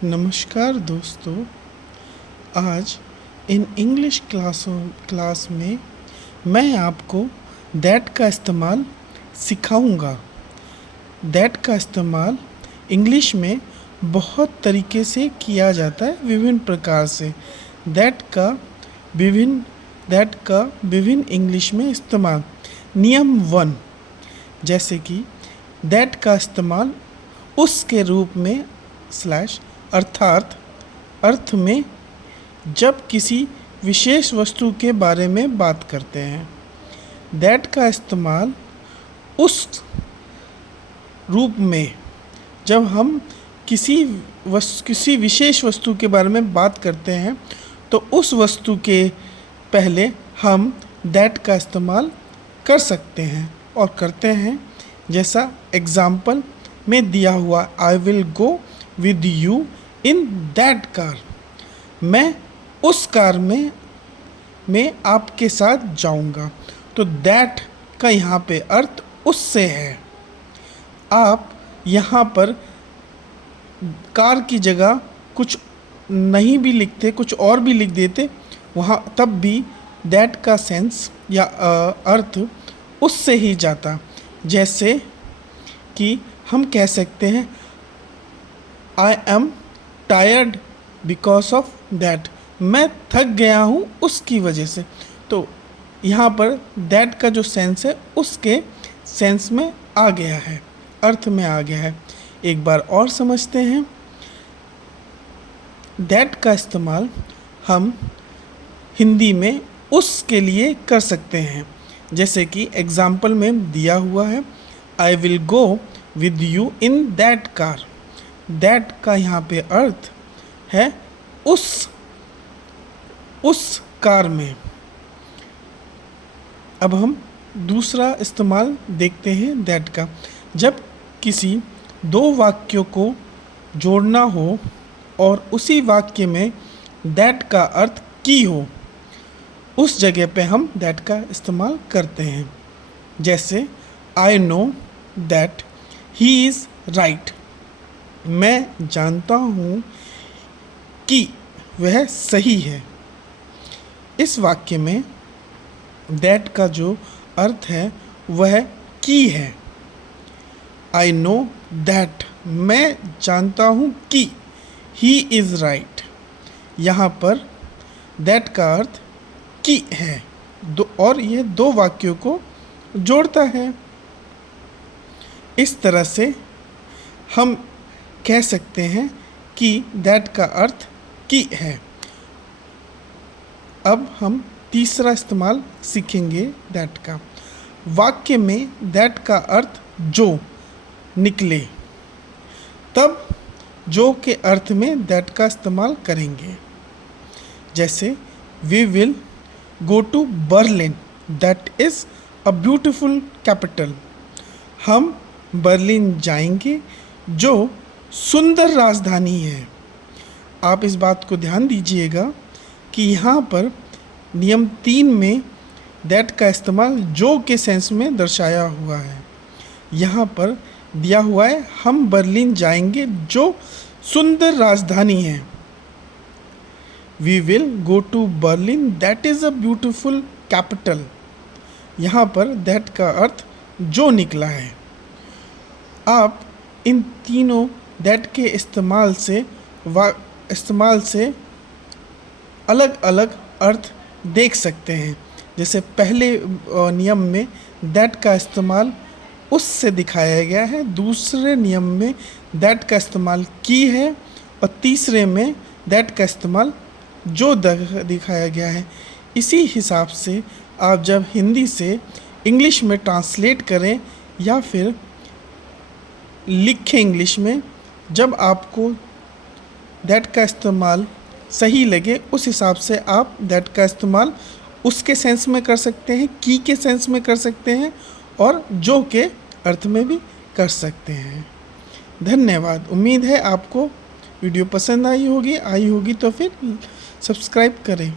नमस्कार दोस्तों। आज इन इंग्लिश क्लास में मैं आपको दैट का इस्तेमाल सिखाऊंगा। दैट का इस्तेमाल इंग्लिश में बहुत तरीके से किया जाता है, विभिन्न प्रकार से। दैट का विभिन्न इंग्लिश में इस्तेमाल। नियम 1, जैसे कि दैट का इस्तेमाल उस के रूप में स्लैश अर्थात अर्थ में जब किसी विशेष वस्तु के बारे में बात करते हैं। दैट का इस्तेमाल उस रूप में जब हम किसी विशेष वस्तु के बारे में बात करते हैं तो उस वस्तु के पहले हम दैट का इस्तेमाल कर सकते हैं और करते हैं। जैसा एग्जाम्पल में दिया हुआ, I will go with you in that car. मैं उस कार में आपके साथ जाऊंगा। तो दैट का यहाँ पे अर्थ उससे है। आप यहाँ पर कार की जगह कुछ नहीं भी लिखते, कुछ और भी लिख देते वहाँ, तब भी दैट का सेंस या अर्थ उससे ही जाता। जैसे कि हम कह सकते हैं, I am tired because of that. मैं थक गया हूँ उसकी वजह से। तो यहाँ पर दैट का जो सेंस है उसके सेंस में आ गया है, अर्थ में आ गया है। एक बार और समझते हैं। दैट का इस्तेमाल हम हिंदी में उस के लिए कर सकते हैं। जैसे कि एग्जाम्पल में दिया हुआ है, I will go with you in that car. That का यहाँ पे अर्थ है उस कार में। अब हम दूसरा इस्तेमाल देखते हैं दैट का। जब किसी दो वाक्यों को जोड़ना हो और उसी वाक्य में दैट का अर्थ की हो, उस जगह पे हम दैट का इस्तेमाल करते हैं। जैसे I know that he is right. मैं जानता हूँ कि वह सही है। इस वाक्य में दैट का जो अर्थ है वह की है। आई नो दैट, मैं जानता हूँ कि ही इज़ राइट। यहाँ पर दैट का अर्थ की है और यह दो वाक्यों को जोड़ता है। इस तरह से हम कह सकते हैं कि दैट का अर्थ की है। अब हम तीसरा इस्तेमाल सीखेंगे दैट का। वाक्य में दैट का अर्थ जो निकले, तब जो के अर्थ में दैट का इस्तेमाल करेंगे। जैसे we will go to Berlin, that is a beautiful capital. हम बर्लिन जाएंगे जो सुंदर राजधानी है। आप इस बात को ध्यान दीजिएगा कि यहाँ पर नियम 3 में दैट का इस्तेमाल जो के सेंस में दर्शाया हुआ है। यहाँ पर दिया हुआ है, हम बर्लिन जाएंगे जो सुंदर राजधानी है। We will go to Berlin, that is a beautiful capital. यहाँ पर दैट का अर्थ जो निकला है। आप इन तीनों दैट के इस्तेमाल से अलग अलग अर्थ देख सकते हैं। जैसे पहले नियम में दैट का इस्तेमाल उस से दिखाया गया है, दूसरे नियम में दैट का इस्तेमाल की है और तीसरे में दैट का इस्तेमाल जो दिखाया गया है। इसी हिसाब से आप जब हिंदी से इंग्लिश में ट्रांसलेट करें या फिर लिखें इंग्लिश में, जब आपको दैट का इस्तेमाल सही लगे उस हिसाब से आप दैट का इस्तेमाल उसके सेंस में कर सकते हैं, की के सेंस में कर सकते हैं और जो के अर्थ में भी कर सकते हैं। धन्यवाद। उम्मीद है आपको वीडियो पसंद आई होगी तो फिर सब्सक्राइब करें।